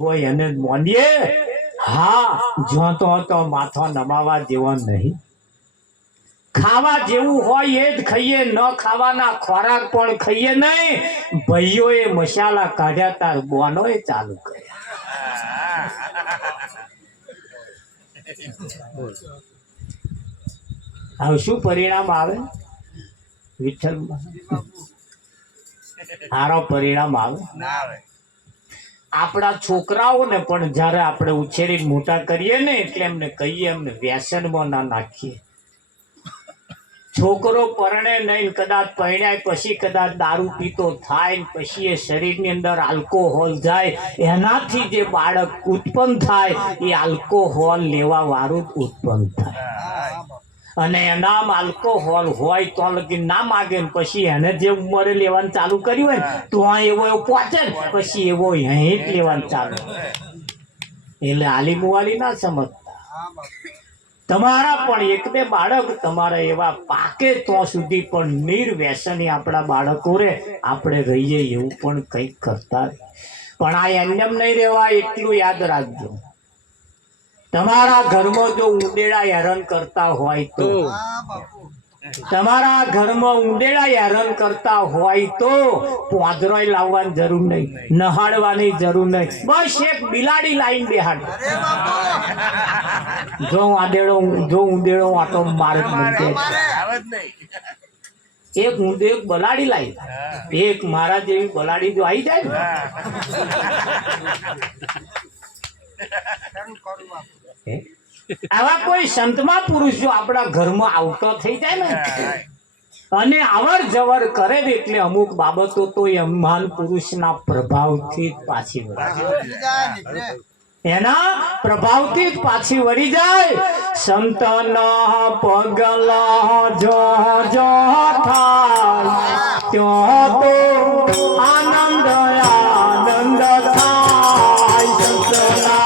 હોય એને મોનીએ હા જોતો તો માથો નમાવા જેવો નહીં ખાવા જેવું હોય એ જ ખાઈએ ન ખાવાના ખોરાક પણ ખાઈએ નહીં ભાઈઓએ મસાલા કાઢ્યા તાર બોનોએ ચાલુ કર્યા હવે શું પરિણામ આવે વિઠ્ઠલ સારો પરિણામ આવે આપણા છોકરાઓને પણ જ્યારે આપણે ઉછેરી મોટા કરીએ ને એટલે એમને કહીએ એમને વ્યસનમાં ના નાખીએ છોકરો પરણે નહીં કદાચ પરણ્યા પછી કદાચ દારૂ પીતો થાય પછી એ શરીરની અંદર આલ્કોહોલ જાય એનાથી જે બાળક ઉત્પન્ન થાય એ આલ્કોહોલ લેવા વાળું જ ઉત્પન્ન થાય અને એનામ આલ્કોહોલ હોય તો લગી ના માગે ને પછી એને જે ઉંમરે લેવાનું ચાલુ કર્યું હોય ને તો એવો પહોંચે ને પછી એવો અહીં જ લેવાનું ચાલુ એટલે આલી મુવાલી ના સમજતા તમારા પણ એક બે બાળક તમારા એવા પાકે તો સુધી પણ નિર્વ્યસની આપણા બાળકો રે આપણે રહીએ એવું પણ કંઈક કરતા પણ આ એમ નહીં રહેવા એટલું યાદ રાખજો તમારા ઘરમાં જો ઉંદેડા હેરાન કરતા હોય તો તમારા ઘરમાં ઉંદેડા હેરાન કરતા હોય તો પોદરોય લાવવાની જરૂર નહીં નહાડવાની જરૂર નહીં બસ એક બિલાડી લાઈન બેહાડ જો ઉંદેડો આટો મારે એક બલાડી લાવી એક મારા જેવી બલાડી જો આવી જાય ને આવા કોઈ સંતમાં પુરુષ જો આપણા ઘરમાં આવતો થઈ જાય ને અને આવર જવર કરે ને એટલે અમુક બાબતો તો એ મહાન પુરુષના પ્રભાવથી જ પાછી વળી એના પ્રભાવથી જ પાછી વળી જાય સંતના પગલા જો જો થાય ત્યો તો આનંદ આનંદ થાય સંતના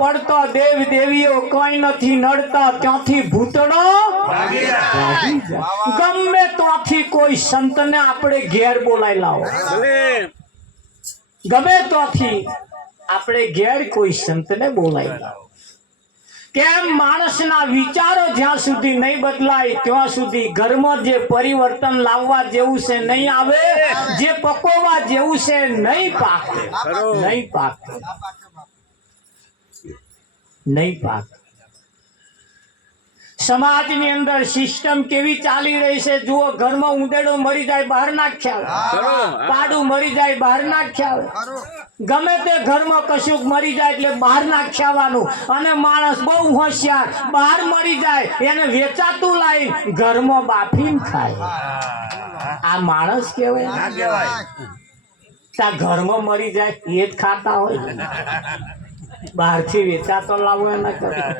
પડતો દેવ દેવીઓ કોઈ નથી નડતા ત્યાંથી ભૂતડો ભાગી જાય. ગમે ત્યાંથી કોઈ સંતને આપણે ઘેર બોલાવી લાવો, ગમે ત્યાંથી આપણે ઘેર કોઈ સંતને બોલાવી લાવો. કેમ? માણસના વિચારો જ્યાં સુધી નહીં બદલાય ત્યાં સુધી ઘરમાં જે પરિવર્તન લાવવા જેવું છે નહીં આવે, જે પકવવા જેવું છે નહીં પાકે, નહીં પાકે, નહીં પાકે. સમાજની અંદર સિસ્ટમ કેવી ચાલી રહી છે જુઓ. ઘરમાં ઉંદેડો મરી જાય બહાર નાખ્યા, પાડું મરી જાય બહાર નાખ્યા, ગમે તે ઘરમાં કશુંક મરી જાય એટલે બહાર નાખ્યાવાનું. અને માણસ બહુ હોશિયાર, બહાર મરી જાય એને વેચાતું લાવી ઘરમાં બાફીને ખાય. આ માણસ કહેવાય? તા ઘરમાં મરી જાય એ જ ખાતા હોય, બહારથી વેચાતો લાવો એના કરતા.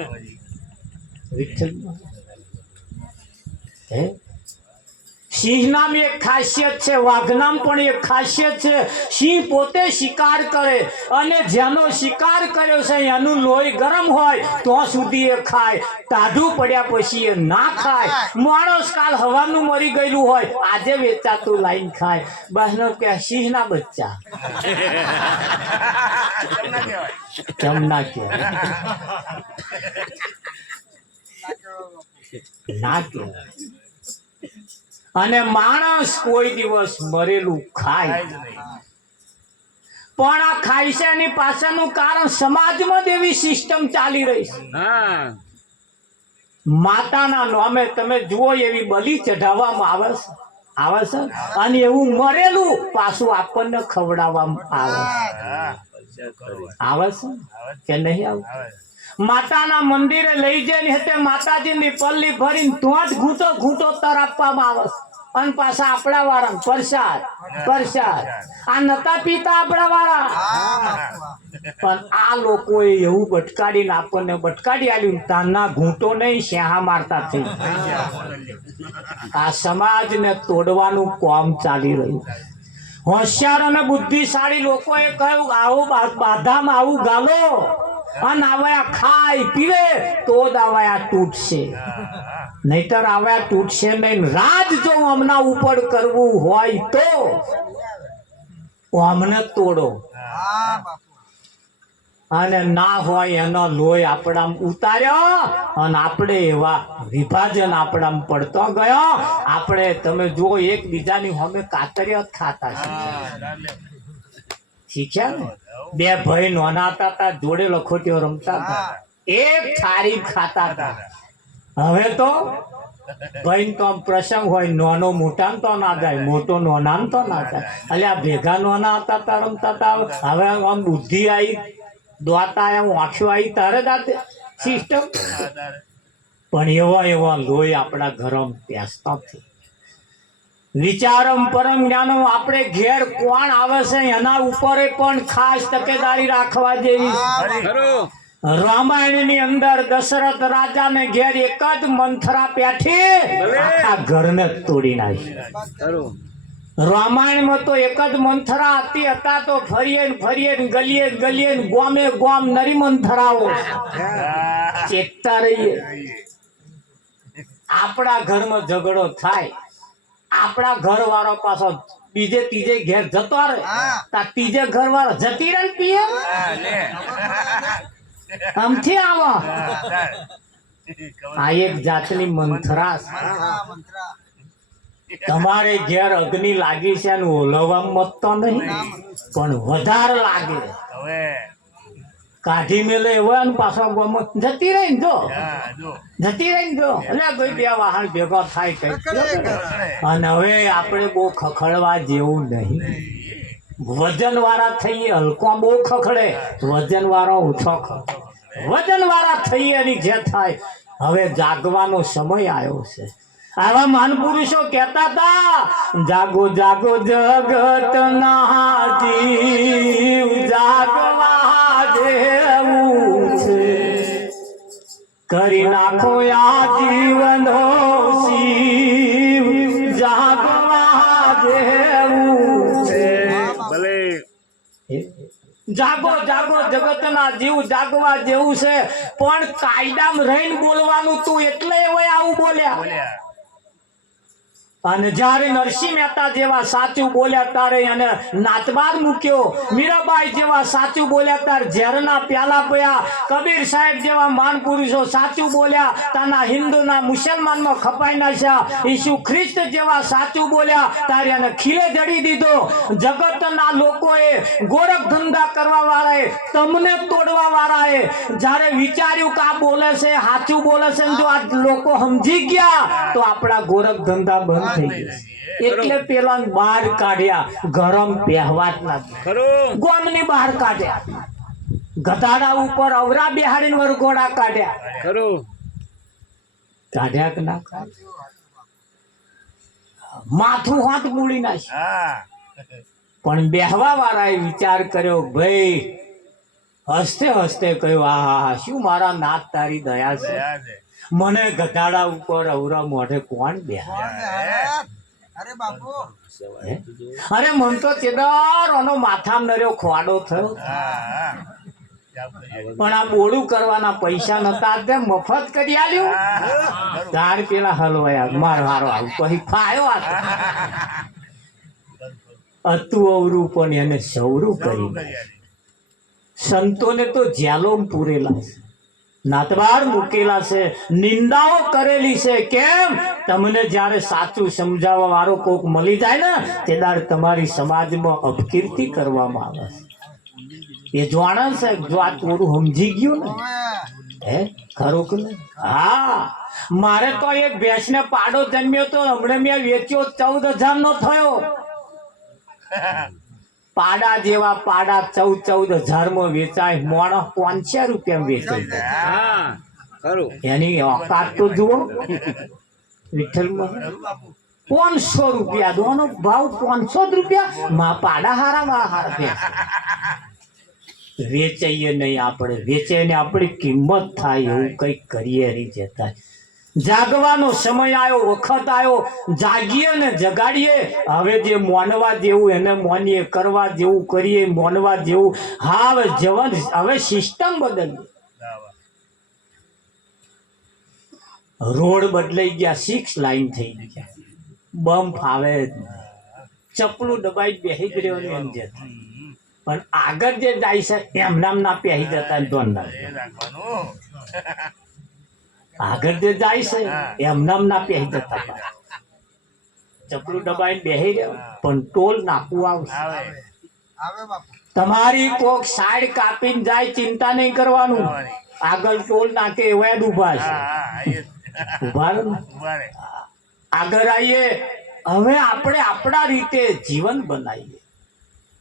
સિંહ નામ એક ખાસિયત છે, વાઘ નામ પણ એક ખાસિયત છે. સિંહ પોતે શિકાર કરે અને જેનો શિકાર કર્યો છે એનું લોહી ગરમ હોય તો સુધી એ ખાય, ટાઢું પડ્યા પછી એ ના ખાય. માણસ કાલ હવાનું મરી ગયેલું હોય આજે વેચાતું લાઈન ખાય. બહેનો કે સિંહ ના બચ્ચા કેમ ના કહેવાય? ના કહેવાય. અને માણસ કોઈ દિવસ મરેલું ખાય પણ આ ખાય છે એની પાછળનું કારણ સમાજમાં એવી સિસ્ટમ ચાલી રહી છે. માતાના નામે તમે જુઓ એવી બલિ ચઢાવવામાં આવે છે અને એવું મરેલું પાછું આપણને ખવડાવવામાં આવે છે કે નહીં આવે? માતાના મંદિરે લઈ જઈને તે માતાજીની પલ્લી ભરીને તો જ ઘૂંટો ઘૂંટો તર આપવામાં આવે અને પાછા આપણા વાળા પ્રસાદ પ્રસાદ આ નતા પીતા આપણા વાળા. પણ આ લોકોએ એવું બટકાડીને આપણને બટકાડી આલ્યું, તાના ઘૂંટો નહીં શ્યાહા મારતા થઈ. આ સમાજને તોડવાનું કામ ચાલી રહ્યું. હોશિયાર અને બુદ્ધિશાળી લોકોએ કહ્યું આવું બાધામાં આવું ગાલો અને આવા ખાય પીવે તો જ આવા તૂટશે, નહીતર આવા તૂટશે નહીં. રાજ જો હમણાં ઉપર કરવું હોય તો અમને તોડો અને ના હોય એનો લોહી આપણામાં ઉતાર્યો અને આપણે એવા વિભાજન આપણામાં પડતો ગયો. આપણે તમે જુઓ એકબીજાની સામે કાતરિયા ખાતા શીખ્યા ને. બે ભાઈ નાના હતા જોડે લખોટીઓ રમતા હતા, એક થાળી ખાતા હતા. હવે તો ભાઈ તો પ્રસંગ હોય નાનો મોટા તો ના જાય, મોટો નાના તો ના જાય. એટલે આ ભેગા નાના હતા રમતા હતા. હવે આમ બુદ્ધિ આવી, દોતા આવ્યા, આંખો આવી તારે દાંતે સિસ્ટમ. પણ એવા લોહી આપણા ઘરમાં પ્યાસતા નથી. વિચારમ પરમ જ્ઞાનમ આપણે ઘેર કોણ આવે છે એના ઉપર પણ ખાસ તકેદારી રાખવા જેવી. રામાયણ ની અંદર દશરથ રાજા ને ઘેર એક જ મંથરા પેઠી આખા ઘરને તોડી નાખી. રામાયણમાં તો એક જ મંથરા હતી, હતા તો ફરીએ ગલીએ ગલીએ ગોમે ગોમ નરી મંથરાઓ. ચેતતા રહીએ. આપણા ઘરમાં ઝઘડો થાય, આપણા ઘર વાળો પાછો બીજે ત્રીજે ઘેર જતો રહે, ત્રીજે ઘર વાળો જતી રહે પીએ આમથી આવો. આ એક જાતની મંથરાશ. તમારે ઘેર અગ્નિ લાગી છે અને ઓલવવામાં મતતો નહીં પણ વધારે લાગે કાઢી મેલે એવો પાછો જતી રહી ને જતી રહી જો એટલે કોઈ બે વાહન ભેગો થાય કઈ. અને હવે આપણે બહુ ખખડવા જેવું નહીં. વજન વાળા થઈએ, હલકો બહુ ખખડે, વજન વાળો ઓછો ખખડે. વજન વાળા થઈએ એની જે થાય. હવે જાગવાનો સમય આવ્યો છે. આવા મહાન પુરુષો કહેતા હતા જાગો જાગો જગત ના જીવ, જાગવા જેવું છે, કરી નાખો આ જીવનો શિવ, જાગવા જેવું છે. ભલે જાગો જાગો જગતના જીવ જાગવા જેવું છે, પણ કાયદામાં રહીને બોલવાનું તું એટલે હવે આવું બોલ્યા. અને જ્યારે નરસિંહ મહેતા જેવા સાચું બોલ્યા તારે એને નાતબાર મૂક્યો, મીરાબાઈ જેવા સાચું બોલ્યા તાર ઝેરના પ્યાલા પયા, કબીર સાહેબ જેવા મહાન પુરુષો સાચું બોલ્યા તાના હિન્દુના મુસલમાનમાં ખપાઈ નાખ્યા, ઈસુ ખ્રિસ્ત જેવા સાચું બોલ્યા તારે એને ખીલે જડી દીધો. જગતના લોકોએ ગોરખ ધંધા કરવા વાળાએ તમને તોડવા વાળાએ જ્યારે વિચાર્યું કે આ બોલે છે સાચું બોલે છે, જો આ લોકો સમજી ગયા તો આપણા ગોરખ ધંધા બંધ થઈ ગયા. એટલે પેલા બહાર કાઢ્યા, ગરમ પહેવાત લાગ્યા, ગોમની બહાર કાઢ્યા, ગધાડા ઉપર અવરા બેહાડીને વરઘોડા કાઢ્યા. કાઢ્યા કે ના કાઢ્યા? માથું હાથ મૂળી નાખ્યું. પણ બેહવા વાળાએ વિચાર કર્યો, ભાઈ હસતે હસતે કહ્યું, આ શું મારા નાથ તારી દયા છે, મને ગધાડા ઉપર અવરા મોઢે કોણ બેહાડે? અરે મન તો ચેદારોનો માથામાં નર્યો ખોડો થયો. પણ આ બોલું કરવાના પૈસા નતા, તે મફત કરી આલ્યું. તાર પેલા હલવાયા માર હારો આવું પછી ફાયો હતું અવરું પણ એને સવરું કરી. સંતોને તો જેલોમ પૂરેલા છે, નાતબાર મૂકેલા છે, નિંદાઓ કરેલી છે. કેમ? તમને જ્યારે સાચું સમજાવવા વાળો કોક મળી જાય ને તે દાડ તમારી સમાજમાં અપકીર્તિ કરવામાં આવે છે. એ જાણે છે જો આ થોડું સમજી ગયું ને, હે ખરું કે નહીં? હા, મારે તો એક ભેંસને પાડો જન્મ્યો તો હમણાં મેં વેચ્યો 14,000 નો થયો. પાડા જેવા પાડા 14,000 માં વેચાય, મોણસ 500 રૂપિયા વેચાય. એની ઓકાત તો જુઓ. વિઠ્ઠલમાં 500 રૂપિયા દોનો ભાવ, 500 રૂપિયા માં પાડા હારા વેચાઈએ નહીં. આપણે વેચાઈને આપણી કિંમત થાય એવું કઈક કરીએ રહી જતા. જાગવાનો સમય આવ્યો, વખત આવ્યો, જાગીએ ને જગાડીએ. હવે જે મોનવા જેવું એને મોનીએ, કરવા જેવું કરીએ, મોનવા જેવું. હા, હવે જવન હવે સિસ્ટમ બદલી. રોડ બદલાઈ ગયા, 6 લાઈન થઈ ગયા, બમ્પ આવે, ચપલું દબાઈ બેસી જ રહ્યો એમ જે. પણ આગળ જે જાય છે એમ નામ ના પહેરી જતા દોડના. આગળ જે જાય છે એમ નામ ના પહેરી જતા, ચપલું દબાઈને બેસી રહ્યો. પણ ટોલ નાકું આવશે. તમારી કોક સાઈડ કાપીને જાય, ચિંતા નહીં કરવાનું. આગળ ટોલ નાકે એવા જ ઉભા છે. ઉભા આગળ આવીએ. હવે આપણે આપણા રીતે જીવન બનાવીએ.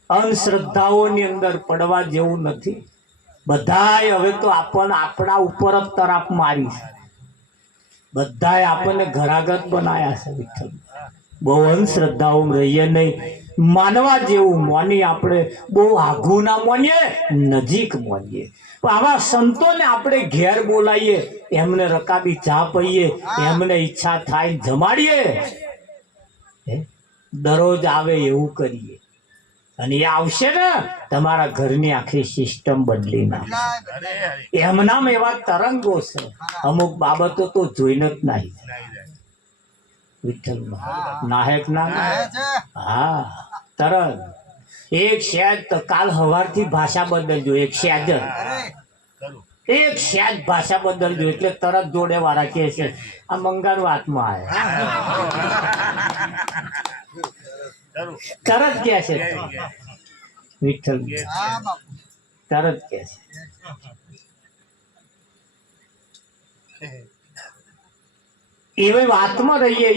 અંધશ્રદ્ધાઓની અંદર પડવા જેવું નથી. બધાય હવે તો આપણા ઉપર જ તરાપ મારી છે. બધાય આપણને ઘરાગત બનાયા છે. વિઠ્ઠલ બહુ અંધશ્રદ્ધાઓ રહીએ નહીં. માનવા જેવું મોની, આપણે બહુ આઘું ના મોનીએ, નજીક મોનીએ. આવા સંતોને આપણે ઘેર બોલાવીએ, એમને રકાબી ચા પીએ, એમને ઈચ્છા થાય જમાડીએ, દરરોજ આવે એવું કરીએ. અને એ આવશે ને તમારા ઘરની આખી સિસ્ટમ બદલી નાખશે. એમનામ એવા તરંગો છે, અમુક બાબતો તો જોઈને જ નહીં. વિઠ્ઠલમાં નાયક ના, હા તરત એક શેજ કાલ હવારથી ભાષા બદલજો. એક શેજ ભાષા બદલજો એટલે તરત જોડે વાળા કે છે આ મંગળ વાતમાં આવે. તરત કે છે વિઠ્ઠલ, તરત કે છે. એવી વાતમાં રહીએ,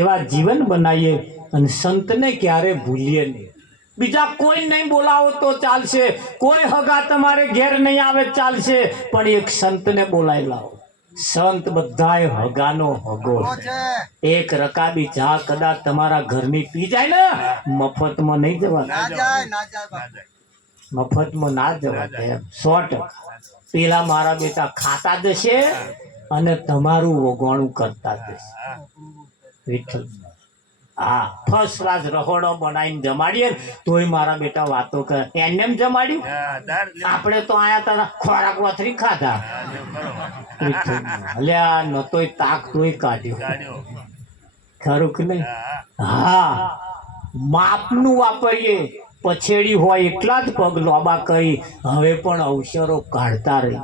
એવા જીવન બનાવીએ. અને સંતને ક્યારે ભૂલીએ નહીં. બીજા કોઈ નહીં બોલાવો તો ચાલશે, કોઈ હગા તમારે ઘેર નહીં આવે ચાલશે, પણ એક સંતને બોલાવી લાવો. સંત બધાય હગાનો હગો છે. એક રકાબી ચા કદાચ તમારા ઘરની પી જાય ને, મફતમાં નહીં જવા, મફતમાં ના જવા દે. 100% પેલા મારા બેટા ખાતા જશે અને તમારું વગોણું કરતા જશે. વિઠ્ઠલ હા ફર્સ્ટ ક્લાસ રહોડો બનાવીને જમાડીએ ને તોય મારા બેટા વાતો કરે એને એમ જમાડ્યું આપણે તો આયા તા ખોરાક વથરી ખાધા અલ્યા નતોય તાક તોય કાઢ્યો ખરું કે નહીં હા માપનું વાપરીએ પછેડી હોય એટલા જ પગ લોબા કરી હવે પણ અવસરો કાઢતા રહીએ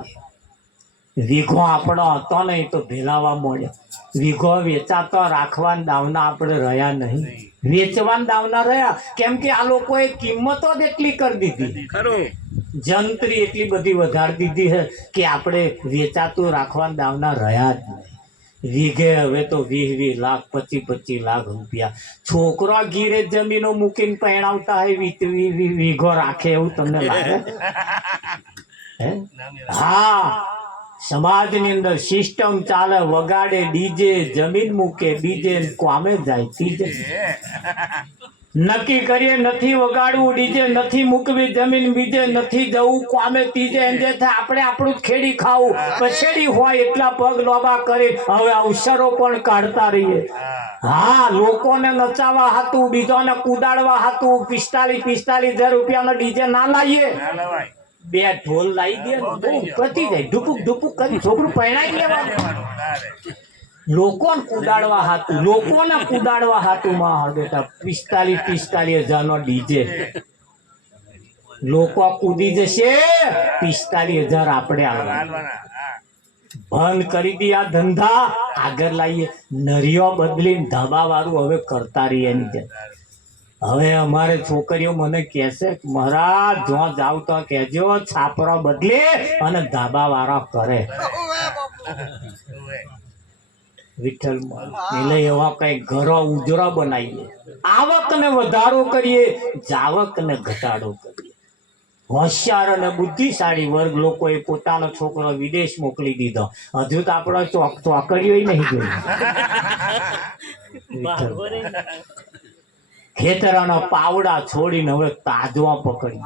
વીઘો આપણો હતો નહીં તો ભેલાવા મળ્યો વીઘો વેચાતો રાખવાના દાવના આપણે રહ્યા નહીં વેચવાના દાવના રહ્યા કેમ કે આ લોકોએ કિંમતો જ એટલી કરી દીધી ખરું જંત્રી એટલી બધી વધારી દીધી છે કે આપણે વેચાતું રાખવાના દાવના રહ્યા જ નહીં વીઘે હવે તો 20 લાખ 25 લાખ રૂપિયા છોકરો ગીરે જમીનો મૂકીને પહેણાવતા હોય વીઘો રાખે એવું તમને લાગે હે હા સમાજની અંદર સિસ્ટમ ચાલે વગાડે ડીજે જમીન મૂકે બીજે કોમે જાય ત્રીજે નક્કી કરીએ નથી વગાડવું ડીજે નથી મૂકવી જમીન બીજે નથી જવું કોમે ત્રીજે એમ જે થાય આપણે આપણું જ ખેડી ખાવું પછેડી હોય એટલા પગ લોબા કરી હવે અવસરો પણ કાઢતા રહીએ હા લોકોને નચાવવા હતું બીજોને કુદાડવા હતું 45,000 રૂપિયાનો ડીજે ના લાવીએ બે ઢોલ લાવી દે પતી જાય ઢુકુક ઢુકુક કરી છોકરું પહેણાઈ લેવાનું લોકોને કુદાડવા હાતું માં બેટા 45,000 ડીજે લોકો કૂદી જશે 45,000 આપણે આવવાના બંધ કરી દી આ ધંધા આગળ લાવીએ નરિયો બદલીને ધાબા વાળું હવે કરતા રહીએ એની જેમ હવે અમારે છોકરીઓ મને કહેશે મહારાજ જો જાવ તો કહેજો છાપરો બદલે અને ધાબા વાળા કરે વિઠ્ઠલ એટલે એવા કઈ ઘરો ઉજળા બનાવીએ આવક ને વધારો કરીએ જાવક ને ઘટાડો કરીએ હોશિયાર અને બુદ્ધિશાળી વર્ગ લોકોએ પોતાનો છોકરો વિદેશ મોકલી દીધો હજુ તો આપણો ચોકડીઓ નહીં જોઈ ખેતરાના પાવડા છોડીને હવે તાજવા પકડી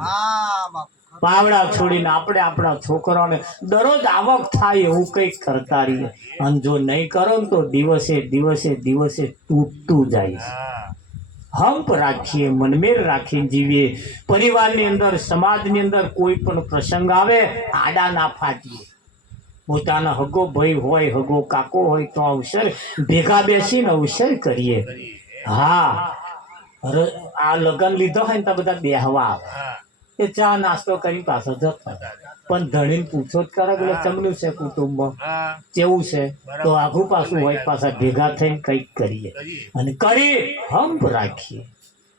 પાવડા છોડીને આપણે આપણા છોકરાઓને દરરોજ આવક થાય એવું કંઈક કરતા રહીએ અને જો નહીં કરો ને તો દિવસે દિવસે દિવસે તૂટતું જાય હંપ રાખીએ મનમેર રાખીને જીવીએ પરિવારની અંદર સમાજની અંદર કોઈ પણ પ્રસંગ આવે આડા ના ફાટીએ પોતાના હગો ભાઈ હોય હગો કાકો હોય તો અવસર ભેગા બેસીને અવસર કરીએ હા આ લગન લીધો હોય ને તો બધા બેહવા આવે એ ચા નાસ્તો કરી પાછો જતો પણ ધણીને પૂછો જ કરે એટલે ચમનું છે કુટુંબમાં કેવું છે તો આઘું પાછું હોય પાછા ભેગા થઈને કંઈક કરીએ અને કરી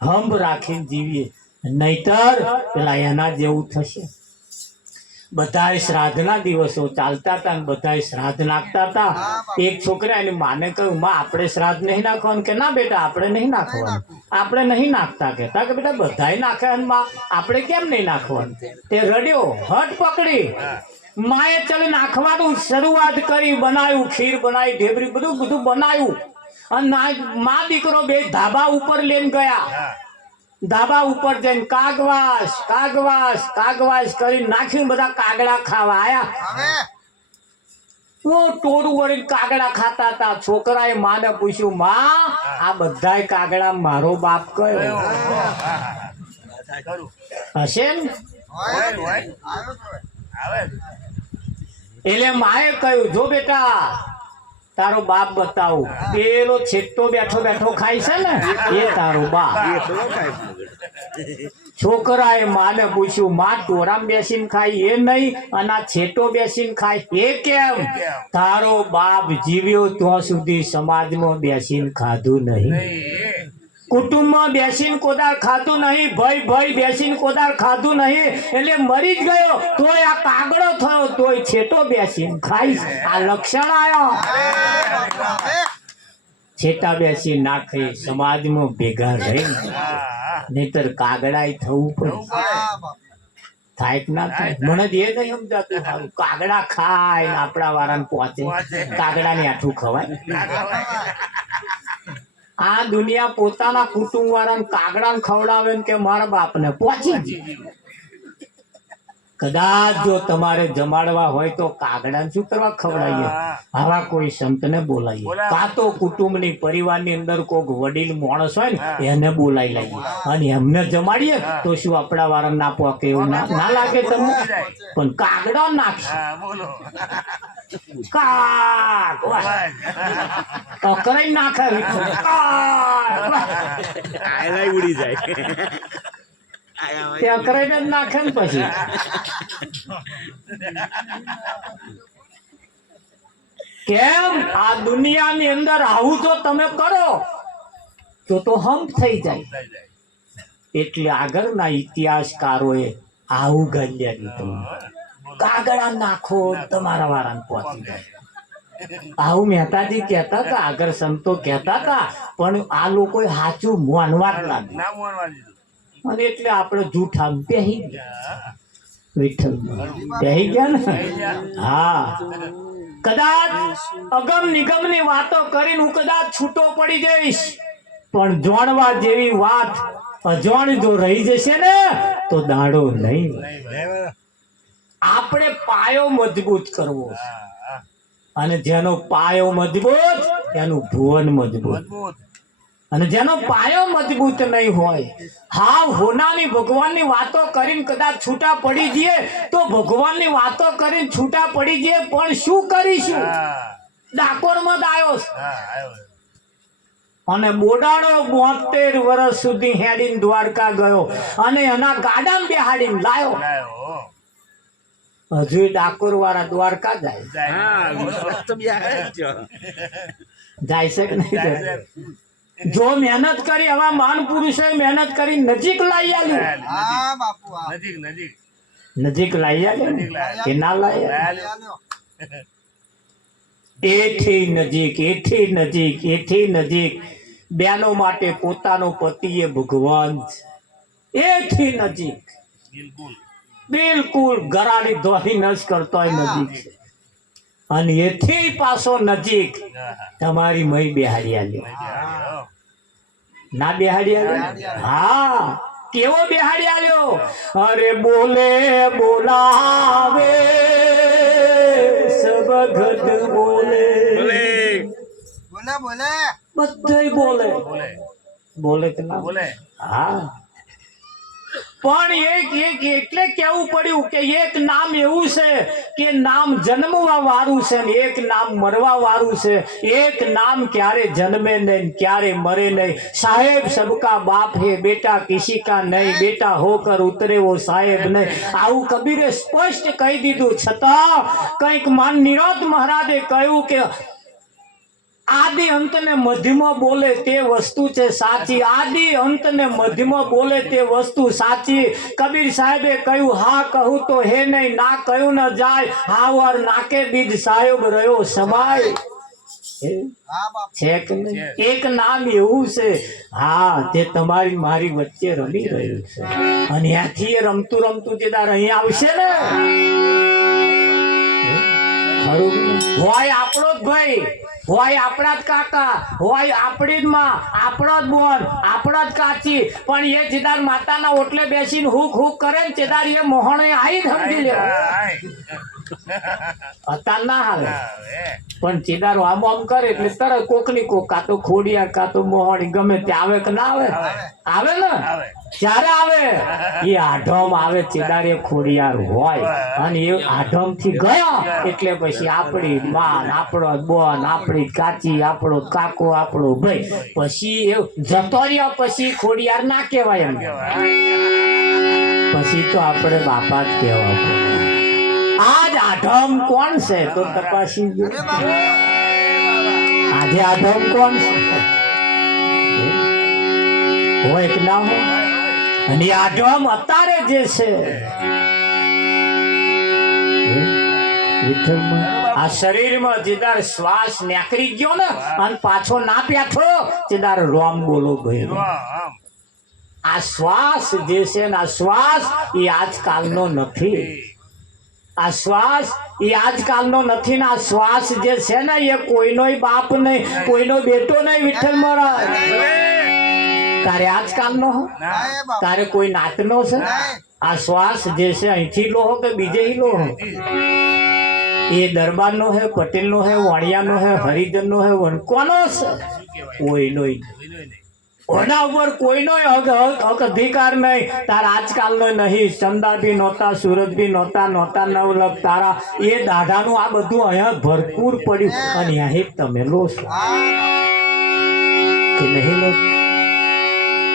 હંપ રાખીને જીવીએ નહીતર પેલા એના જેવું થશે બધાય શ્રાદ્ધના દિવસો ચાલતા હતા બધાય શ્રાદ્ધ નાખતા હતા એક છોકરા એની માને કહ્યું માં આપણે શ્રાદ્ધ નહીં નાખવાનું કે ના બેટા આપણે નહીં નાખવાનું આપણે નહીં નાખતા કહેતા કે બેટા બધાય નાખે માં આપણે કેમ નહીં નાખવાનું તે રડ્યો હટ પકડી માએ ચાલે નાખવાનું શરૂઆત કરી બનાવ્યું ખીર બનાવી ઢેબરી બધું બનાવ્યું અને મા દીકરો બે ધાબા ઉપર લઈને ગયા ધાબા ઉપર જઈને કાગવાસ કરી નાખીને બધા કાગડા ખાવા આયા ટોળું વળી કાગડા ખાતા હતા છોકરાએ માને પૂછ્યું માં આ બધાય કાગડા મારો બાપ કયો હશે ને એટલે માએ કહ્યું જો બેટા તારો બાપ બતાવું પેલો છેટો બેઠો ખાય છે ને એ તારો બાપ છોકરાએ માને પૂછ્યું માં ટોરામ બેસીને ખાય એ નહીં અને આ છેટો બેસીને ખાય એ કેમ તારો બાપ જીવ્યો ત્યાં સુધી સમાજમાં બેસીને ખાધું નહીં કુટુંબમાં બેસીને કોદાળ ખાતું નહીં ભાઈ બેસીને કોદાળ ખાતું નહીં એટલે મરી જ ગયો તોય આ કાગડો થયો તોય છેટો બેસીને ખાઈશ આ લક્ષણ આવ્યો છેટા બેસી ના ખાઈ સમાજમાં ભેગા રહી નહીતર કાગડાય થવું પડે થાય કે ના થાય મને જ એ નહીં સમજાતું સારું કાગડા ખાય ને આપણા વાળાને પહોંચે કાગડાને આઠું ખવાય આ દુનિયા પોતાના કુટુંબ વાળાને કાગડાને ખવડાવે કે મારા બાપને પહોંચી કદાચ જો તમારે જમાડવા હોય તો કાગડાને શું કરવા ખવડાવીએ? આવા કોઈ સંતને બોલાવીએ, કાં તો કુટુંબની પરિવારની અંદર કોઈક વડીલ માણસ હોય ને એને બોલાવી લઈએ અને એમને જમાડીએ તો શું આપણા વાળા ના પોકે એવું ના લાગે તમને? પણ કાગડા નાખશે અકરાઈ નાખે ઉડી જાય તે અકરાઈ જ નાખે ને પછી કેમ આ દુનિયાની અંદર આવું જો તમે કરો તો હંપ થઈ જાય. એટલે આગળના ઇતિહાસકારોએ આવું ગણ્યા લીધું, કાગડા નાખો તમારા વાળાને પહોંચી જાય. આવું મહેતાજી કહેતા હતા, આગળ સંતો કહેતા હતા, પણ આ લોકો સાચું માનવા જ લાગ્યું અને એટલે આપણે જૂઠા બેહી ગયા. વિઠ્ઠલ બેહી ગયા ને. હા, કદાચ અગમ નિગમ ની વાતો કરીને હું કદાચ છૂટો પડી જઈશ, પણ જાણવા જેવી વાત અજાણ જો રહી જશે ને તો દાડો નહીં. આપણે પાયો મજબૂત કરવો અને જેનો પાયો મજબૂત એનું ભુવન મજબૂત. અને જેનો પાયો મજબૂત નહીં હોય, હા હોનાની ભગવાનની વાતો કરીને કદાચ છૂટા પડી જઈએ તો ભગવાનની વાતો કરીને છૂટા પડી જઈએ, પણ શું કરીશું? ડાકોરમાં જ આવ્યો અને બોડાણો 72 વર્ષ સુધી હેડીને દ્વારકા ગયો અને એના ગાડામાં બેહાડીને લાયો. હજુ ડાકોર વાળા દ્વારકા જાય છે કે નહીં? જો મહેનત કરી, આવા મહાન પુરુષોએ મહેનત કરી નજીક લાવી આલ્યું. નજીક લાવી આલ્યું કે ના લાવ્યા? એથી નજીક બેનો માટે પોતાનો પતિએ ભગવાન છે. એથી નજીક બિલકુલ ગરાડી ધોઈ નસ કરતો નજીક છે. અને એથી પાછો નજીક તમારી મય બેહાડી આલ્યો. ના બેહાડી આલ્યો? હા, કેવો બેહાડી આલ્યો? અરે બોલે બોલાવે સબગદ બોલે બધું બોલે કે ના બોલે? હા, પણ એક એટલે કેવું પડ્યું કે એક નામ એવું છે કે નામ જન્મવા વાળું છે ને એક નામ મરવા વાળું છે. એક નામ ક્યારે જન્મે નહીં, ક્યારે મરે નહીં. સાહેબ સબકા બાપ હે, બેટા કિસી કા નહીં, બેટા હોકર ઉતરે વો સાહેબ નહીં. આવું કબીરે સ્પષ્ટ કહી દીધું. છતાં કંઈક માન નિરોધ મહારાજે કહ્યું કે આદિ અંત ને મધ્યમાં બોલે તે વસ્તુ છે સાચી. આદિ અંત ને મધ્યમાં બોલે તે વસ્તુ સાચી. કબીર સાહેબે કહ્યું, હા કહું તો હે નહીં, ના કહ્યું ન જાય. હાવર નાકે બીજ સાહેબ રહ્યો સમાય છે કે નહીં? એક નામ એવું છે, હા, જે તમારી મારી વચ્ચે રમી રહ્યું છે. અને ત્યાંથી એ રમતું તે તાર અહીંયા આવશે ને. હોય આપણો જ ભાઈ, હોય આપણા જ કાકા, હોય આપણી જ માં, આપણો જ બોન, આપણો જ કાચી, પણ એ ચિદાર માતાના ઓટલે બેસીને હુક કરે ને ચિદાર એ મોહણે આવી સમજી લે. અત્યાર ના આવે, પણ ચિદારો આમ કરે એટલે તરત કોકની કોક, કાં તો ખોડિયાર કાં તો મોહણી ગમે તે આવે કે ના આવે? આવે ને. જ્યારે આવે એ આઢમ આવે, ચિદાર એ ખોડિયાર હોય અને એ આઢમ થી ગયા એટલે પછી આપણી માં, આપણો બોન, આપણી કાચી, આપણો કાકો, આપણો ભાઈ, પછી એ જતો રહ્યો પછી ખોડિયાર ના કહેવાય એમ. પછી તો આપણે બાપા જ કહેવા પડે. આજ આઢમ કોણ છે તો તપાસી દો. આજે આઢમ કોણ છે? હોય કે ના હોય? અને આઢમ અત્યારે જે છે આ શરીરમાં જેદાર શ્વાસ નીકળી ગયો ને અને પાછો ના પ્યાઠો જેદાર રોમ બોલો ભાઈ. આ શ્વાસ જે છે ને આ શ્વાસ એ આજકાલનો નથી. આ શ્વાસ એ આજકાલનો નથી ને આ શ્વાસ જે છે ને એ કોઈનો બાપ નહીં, કોઈનો બેટો નહીં. વિઠ્ઠલ મહારાજ તારે આજકાલનો હો તારે કોઈ નાતનો છે આ શ્વાસ જે છે અહીંથી લો હો કે બીજે લો હો એ દરબારનો હે પટેલનો હે વાણિયાનો હે હરિજનનો હે વણકોનો છે કોઈનો કોના ઉપર કોઈનો હક અધિકાર નહીં તારા આજકાલનો નહીં ચંદા બી નહોતા સૂરજ બી નહોતા નવલખ તારા એ દાઢાનું આ બધું અહીંયા ભરપૂર પડ્યું અને અહીં તમે લો છો કે નહીં લો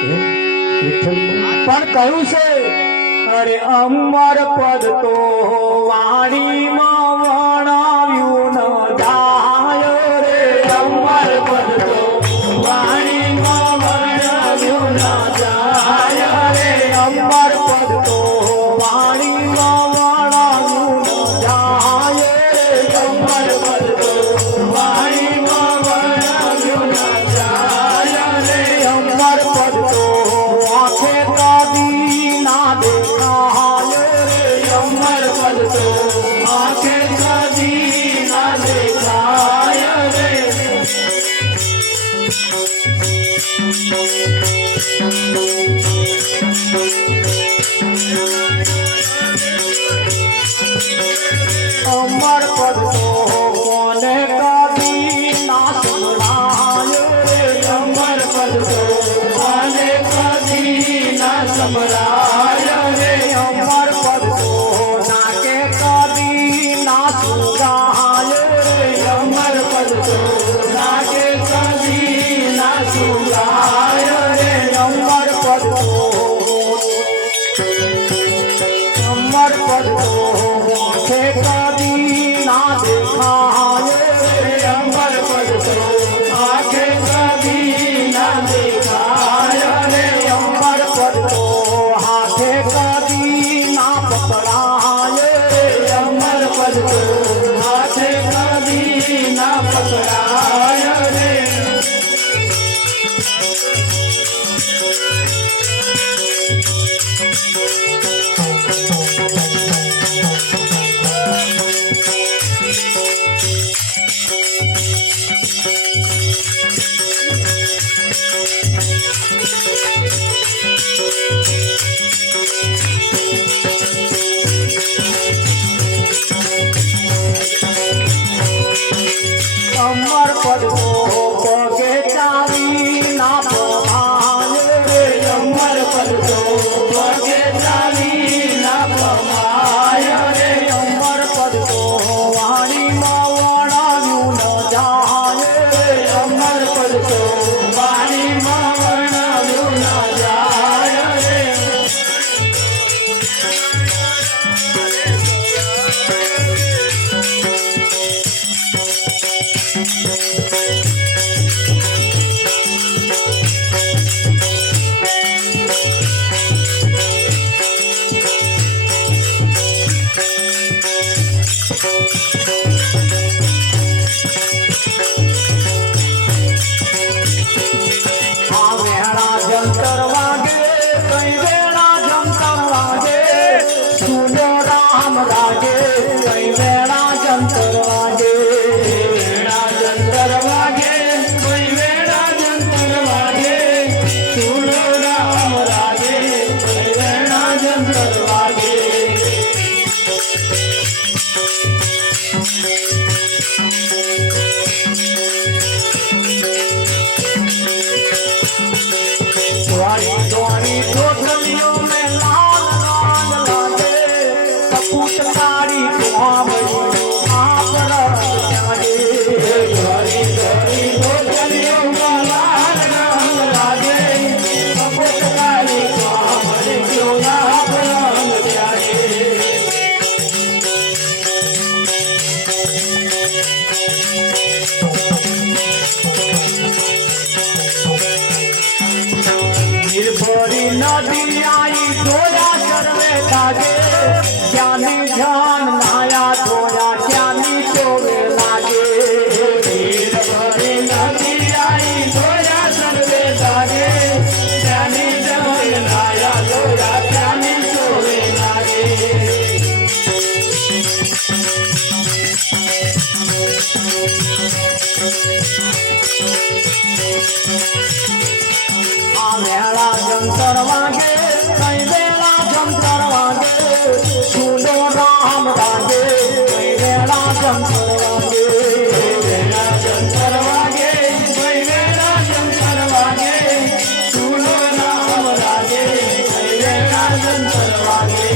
પણ કહ્યું છે અરે અમર પદ તો વાણીમાં વણાવ્યું ન જાય રે અમર પદ તો વાણીમાં વણાવ્યું ન જાય રે અમર પદ તો વાણીમાં વણાવ્યું ન જાય રે અમર પદ તો વાણીમાં વણાવ્યું ન જાય રે અમર પદ તો આંખે કાદી ના દેખાય રે અમર પદ તો આંખે કાદી ના દેખાય રે અમર પદ તો કોને કાદી ના સંભળાય રે અમર પદ તો કોને કાદી ના સંભળાય રે અમર પદ તો નાકે કાદી ના સુગાય રે અમર પદ તો નાકે કાદી ના સુગાય રે અમર પદ તો અમર પદ તો આંખે કાદી ના દેખાય રે અમર પદ તો આંખે કાદી ના દેખાય રે અમર પદ તો હાથે કાદી ના પકડાય રે અમર પદ તો હાથે કાદી ના પકડાય રે અમર પદ તો પગે ચાલી ના પમાય રે અમર પદ તો પગે ચાલી ના પમાય રે અમર પદ તો વાણીમાં વણાવ્યું ન જાય રે અમર પદ તો વાણીમાં વણાવ્યું ન જાય રે આ વેણા જંતર વાગે કઈ વેણા જંતર વાગે સુનો રામ રાગે કઈ વેણા જંતર વાગે વેણા જંતર વાગે કઈ વેણા જંતર વાગે સુનો રામ રાગે કઈ વેણા જંતર વાગે द्वारी द्वारी कोठरियों में लाल लाल लागे कपूत कारी तुम्हारी आप रंग जागे द्वारी द्वारी कोठरियों में लाल लाल लागे कपूत कारी तुम्हारी क्यों आप रंग जागे निर्भरी नदी आई धोया सर्वे लागे ज्ञानी ध्यान माया धोया ज्ञानी चोवे लागे निर्भरी नदी आई धोया सर्वे लागे ज्ञानी ध्यान माया धोया ज्ञानी चोवे लागे आ જંતર વાગે કઈ વેળા જંતર વાગે સુનો રામ રાગે કઈ વેળા જંતર વાગે વેળા જંતર વાગે કઈ વેળા જંતર વાગે સુનો રામ રાગે કઈ વેળા જંતર વાગે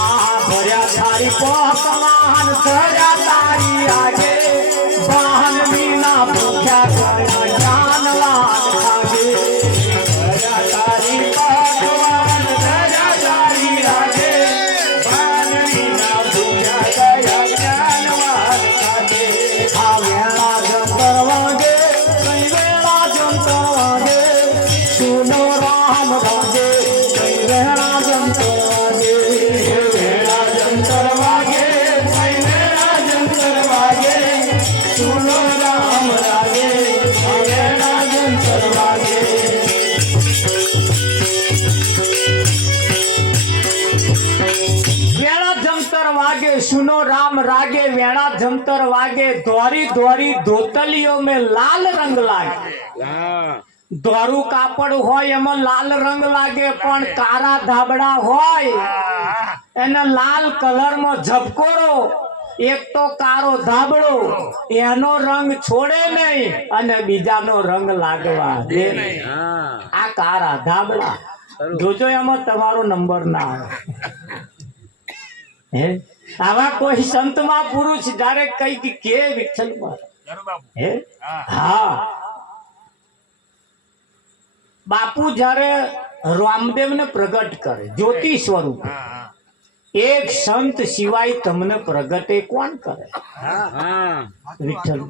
આ ભર્યા તારી પોકમાન ધર્યા તારી આગે વાહન વિના ભૂખ્યા ગયા જાનવાન લાગે ભર્યા તારી પોકમાન ધર્યા તારી આગે વાહન વિના ભૂખ્યા ગયા જાનવાન લાગે આ વેળા જંતર વાગે કઈ વેળા જંતર વાગે સુનો રામ રાગે કઈ વેળા જંતર વાગે વેળા જંતર વાગે કઈ વેળા જંતર વાગે સુનો રામ રાગે કઈ વેળા જંતર વાગે વેળા જંતર વાગે સુનો રામ રાગે વેળા જંતર વાગે ધોરી ધોરી ધોતલીઓ में લાલ રંગ લાગે હા ધોરું કાપડ હોય એમાં લાલ રંગ લાગે પણ કારા ધાબળા હોય એને લાલ કલરમાં ઝબકોરો એક તો કારો ધાબળો એનો રંગ છોડે નહીં અને બીજાનો રંગ લાગવા દે નહીં. હા આ કારા ધાબળા જોજો એમાં તમારો નંબર ના આવે હે આવા કોઈ સંતમાં પુરુષ જ્યારે કઈ કે વિઠ્ઠલ હે હા બાપુ જ્યારે રામદેવ ને પ્રગટ કરે જ્યોતિ સ્વરૂપ એક સંત સિવાય તમને પ્રગટે કોણ કરે હા વિઠ્ઠલ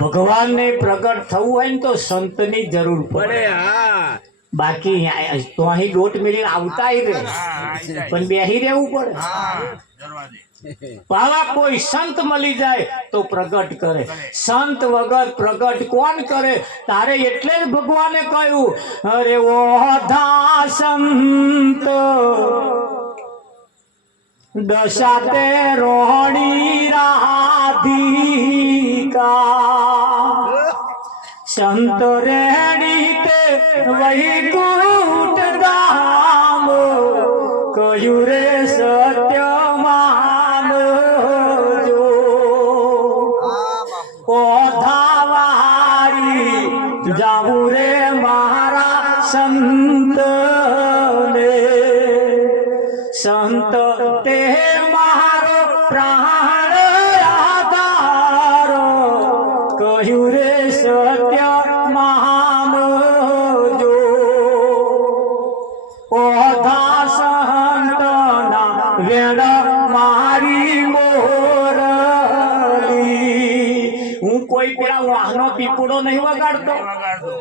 ભગવાન ને પ્રગટ થવું હોય ને તો સંત ની જરૂર પડે પડે હા બાકી તો અહીં દોટ મિલી આવતા રહે પણ બેહી રહેવું પડે આવા કોઈ સંત મળી જાય તો પ્રગટ કરે સંત વગર પ્રગટ કોણ કરે તારે એટલે જ ભગવાને કહ્યું અરે ઓધા સંત દશાતે રોહણી રાધિકા સંત રેણી તે વૈકુંઠ ધામ કયું રે સત્ય માનજો ઓધાવારી જાવું રે મારા સંત ને સંત તે મારો પ્રાણ આધારો કહ્યું રે સત્ય માનજો ઓધા સંતના વેણ મારી મોરલી હું કોઈ પેલા વાહનો પીપળો નહીં વગાડતો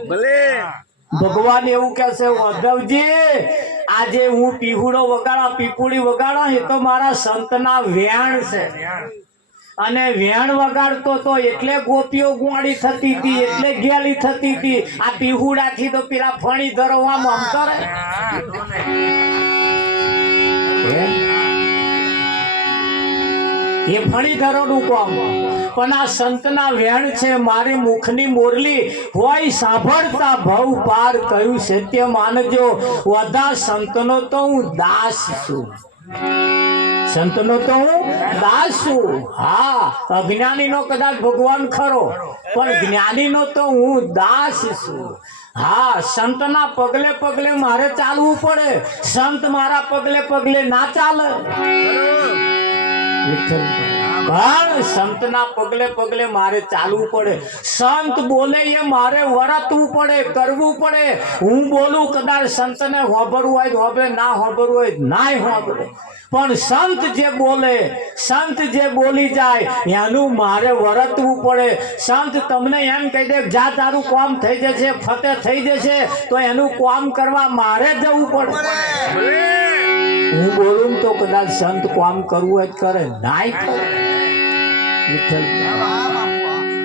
ભલે ભગવાન એવું કહે છે ઉદ્ધવજી આજે હું પીહુડો વગાડા પીપુડી વગાડા એ તો મારા સંતના વેણ છે અને વેણ વગાડતો તો એટલે ગોપીઓ ગુવાડી થતી હતી એટલે ગેલી થતી હતી આ પીહુડાથી તો પેલા ફણી ધરવામાં આમ કરે એ ફણી ધરોનું કામ પણ આ સંતના વેણ છે મારી મુખની મોરલી હોય સાંભળતા ભવ પાર કયું સત્ય માનજો બધા સંતનો તો હું દાસ છું સંતનો તો હું દાસ છું હા અજ્ઞાનીનો કદાચ ભગવાન ખરો પણ જ્ઞાનીનો તો હું દાસ છું હા સંતના પગલે પગલે મારે ચાલવું પડે સંત મારા પગલે પગલે ના ચાલે પણ સંતના પગલે પગલે મારે ચાલવું પડે સંત બોલે એ મારે વર્તવું પડે કરવું પડે હું બોલું કદાચ સંતને હોભરવું હોય હોભરે ના હોભરવું હોય નાય હોભરે પણ સંત જે બોલે સંત જે બોલી જાય એનું મારે વર્તવું પડે સંત તમને એમ કહી દે જા તારું કામ થઈ જશે ફતે થઈ જશે તો એનું કામ કરવા મારે જવું પડે હું બોલું તો કદાચ સંત કામ કરવું હોય કરે નાય કરે વિઠ્ઠલ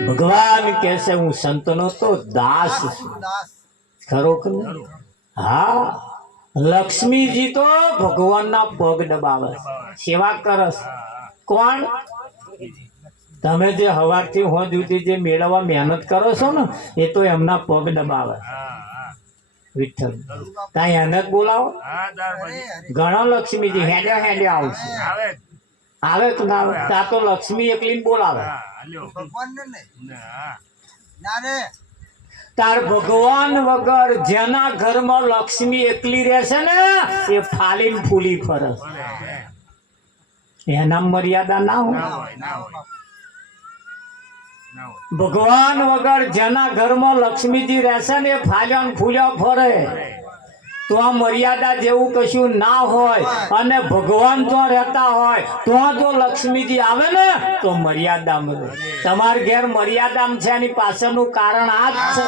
ભગવાન કહે છે હું સંતનો તો દાસ છું ખરો કે નહીં? હા લક્ષ્મીજી તો ભગવાનના પગ દબાવે સેવા કરસ કોણ તમે જે હવારથી હોજ સુધી જે મેળવવા મહેનત કરો છો ને એ તો એમના પગ દબાવે વિઠ્ઠલ ત્યાં એને જ બોલાવો ઘણા લક્ષ્મીજી હેડ્યા હેડ્યા આવશે આવે કે ના આવે ત્યાં તો લક્ષ્મી એકલી બોલાવે તાર ભગવાન વગર જેના ઘરમાં લક્ષ્મી એકલી રહેશે ને એ ફાલીને ફૂલી ફરે એના મર્યાદા ના હોય ભગવાન વગર જેના ઘરમાં લક્ષ્મીજી રહેશે ને એ ફાલ્યા ફૂલ્યા ફરે તો આ મર્યાદા જેવું કશું ના હોય અને ભગવાન તો રહેતા હોય તો જો લક્ષ્મીજી આવે ને તો મર્યાદા મળે તમાર ઘેર મર્યાદા છે એની પાછળનું કારણ આ જ છે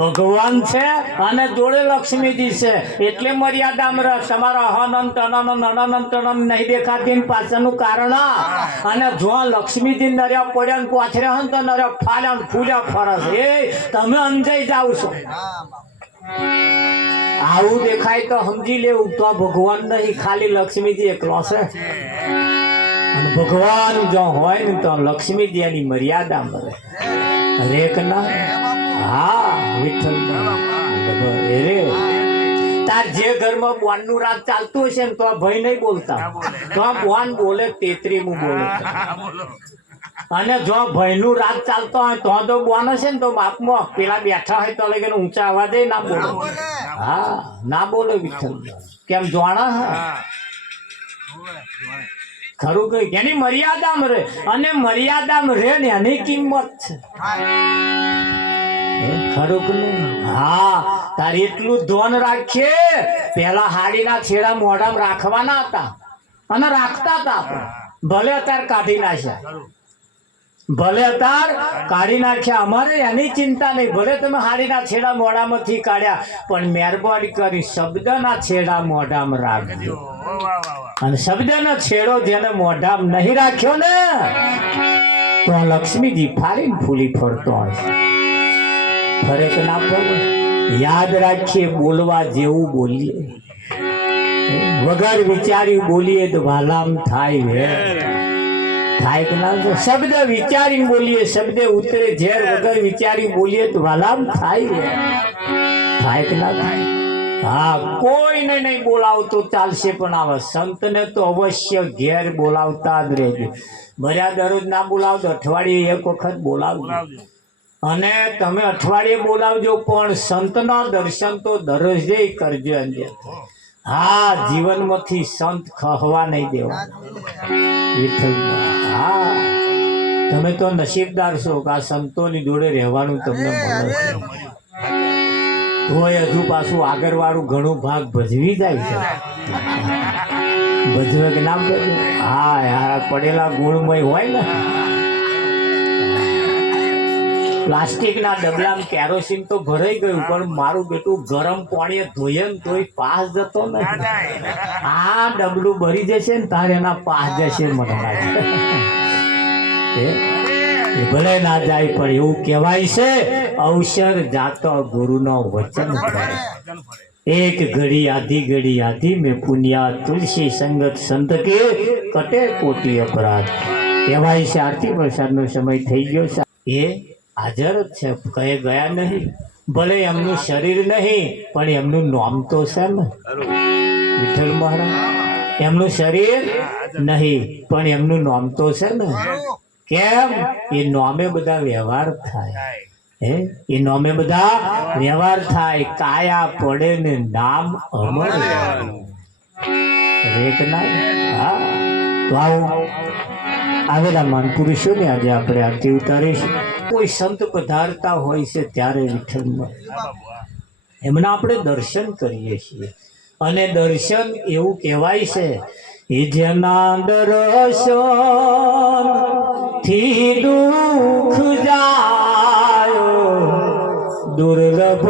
ભગવાન છે અને જોડે લક્ષ્મીજી છે એટલે મર્યાદા રહે તમારા અનંત અનંત નહીં દેખાતી પાછળનું કારણ આ અને જો લક્ષ્મીજી નર્યા પડ્યા ને પાછળ હન તો નર્યા ફાલ્યા ફૂલ્યા ફરસ એ તમે અંજાઈ જાવ છો આવું દેખાય તો સમજી લેવું તો ભગવાન નહીં ખાલી લક્ષ્મીજી એકલો છે અને ભગવાન જો હોય ને તો લક્ષ્મીજી એની મર્યાદા મળે હરેક ના હા વિઠ્ઠલ તાર જે ઘરમાં બોન નું રાત ચાલતું હશે ને તો આ ભાઈ નહીં બોલતા તો આ બોન બોલે તેત્રીમું બોલે અને જો ભાઈ નું રાત ચાલતો હોય તો બોન હશે ને તો બાપમાં પેલા બેઠા હોય તો લઈને ઊંચા અવાજે ના બોલે હા ના બોલે વિઠ્ઠલ કેમ જોણા ખરું કઈ એની મર્યાદામાં રહે અને મર્યાદામાં રહે ને એની કિંમત છે ખરું કે નહીં હા તારે એટલું ધોન રાખીએ પેલા હાડીના છેડા મોઢામાં રાખવાના હતા અને રાખતા હતા આપણે ભલે અત્યારે કાઢી નાખ્યા ભલે તાર કાઢી નાખ્યા અમારે એની ચિંતા નહીં ભલે તમે હાડીના છેડા મોઢામાંથી કાઢ્યા પણ મહેરબાની કરી શબ્દના છેડા મોઢામાં રાખજો અને શબ્દનો છેડો જેને મોઢામાં નહીં રાખ્યો ને તો લક્ષ્મીજી ફારીને ફૂલી ફરતો હોય ફરે કે ના પડે યાદ રાખીએ બોલવા જેવું બોલીએ વગર વિચારી બોલીએ તો વાલામ થાય હે થાય કે ના શબ્દ વિચારી બોલીએ શબ્દ ઉતરે ઝેર વગર વિચારી બોલીએ તો વાલામ થાય કે ના થાય હા કોઈને નહીં બોલાવતો ચાલશે પણ આવા સંતને તો અવશ્ય ઘેર બોલાવતા જ રહેજો ભર્યા દરરોજ ના બોલાવજો અઠવાડિયે એક વખત બોલાવજો અને તમે અઠવાડિયે બોલાવજો પણ સંતના દર્શન તો દરરોજે કરજો અંદર હા જીવનમાંથી સંત ખહવા નહીં દેવા વિઠ્ઠલ હા તમે તો નસીબદાર છો કે આ સંતોની જોડે રહેવાનું તમને મળે છે તોય હજુ પાછું આગળ વાળું ઘણું ભાગ ભજવી જાય છે ભજવે કે ના ભજવે હા યાર પડેલા ગુણમય હોય ને પ્લાસ્ટિકના ડબલામાં કેરોસીન તો ભરાઈ ગયું પણ મારું બેટું ગરમ પાણીએ ધોઈએ ને તોય પાસ જતો નથી આ ડબલું ભરી જશે ને તારે એના પાસ જશે મને ભલે ના જાય પણ એવું કહેવાય છે અવસર જાતો ગુરુનો વચન એક ઘડી આધી મેં પુણ્યા તુલસી સંગત સંત કે કટે કોટી અપરાધ કહેવાય છે આરતી પ્રસાદનો સમય થઈ ગયો છે એ હાજર જ છે કહે ગયા નહીં ભલે એમનું શરીર નહીં પણ એમનું નામ તો છે ને વિઠ્ઠલ મહારાજ એમનું શરીર નહીં પણ એમનું નામ તો છે ને કેમ એ નામે બધા વ્યવહાર થાય હે એ નામે બધા વ્યવહાર થાય કાયા પડે ને નામ અમર રેકના હા તો આવો આવેલા માનપુરુષો ને આજે આપણે આરતી ઉતારીશું કોઈ સંત પધારતા હોય છે ત્યારે વિઠ્ઠલમાં એમના આપણે દર્શન કરીએ છીએ અને દર્શન એવું કહેવાય છે એ જેના દર્શન થી દુઃખ જાય દુર્લભ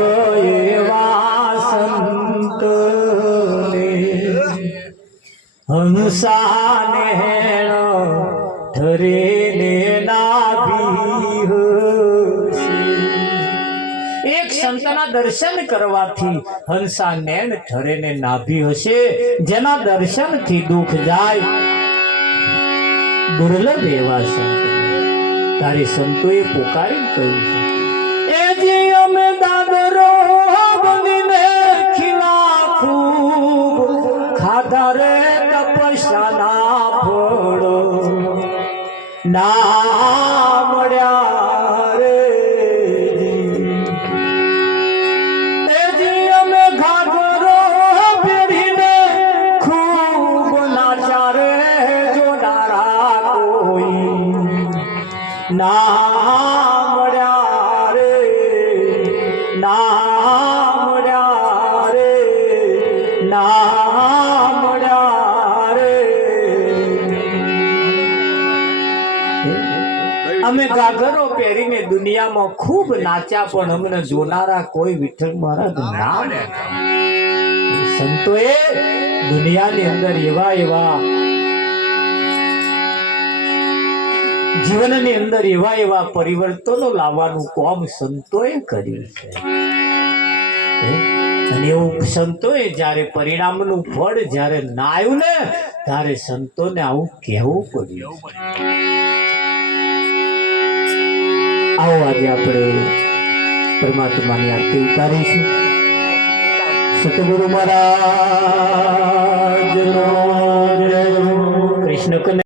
એવા સંત હંસાને ધરે ને એક સંતના દર્શન કરવાથી હંસા નેણ ઠરે ને નાભી હશે જેના દર્શન થી દુઃખ જાય દુર્લભ એવા સંત તારી સંતોએ પોકારીને કહ્યું છે એ જે અમે દાદરો બનીને ખીલા ખૂબ ખાધા રે તપસ્યાના ફળો ના મળ્યા રે એ જે અમે ઘાઘરો પહેરીને ખૂબ નાચા રે જોનારા કોઈ ના મળ્યા રે ના મળ્યા રે ના મળ્યા રે અમે ગાગરો પહેરીને દુનિયામાં ખૂબ નાચ્યા પણ અમને જોનારા કોઈ વિઠ્ઠલ મહારાજ ના મળ્યા. સંતોએ દુનિયાની અંદર એવા જીવનની અંદર એવા પરિવર્તનો લાવવાનું કામ સંતોએ કર્યું છે. અને એવું સંતોએ જ્યારે પરિણામનું ફળ જ્યારે ના આવ્યું ને ત્યારે સંતોને આવું કહેવું પડ્યું. આવો આજે આપણે પરમાત્માની આરતી ઉતારીશું. સતગુરુ મહારાજનો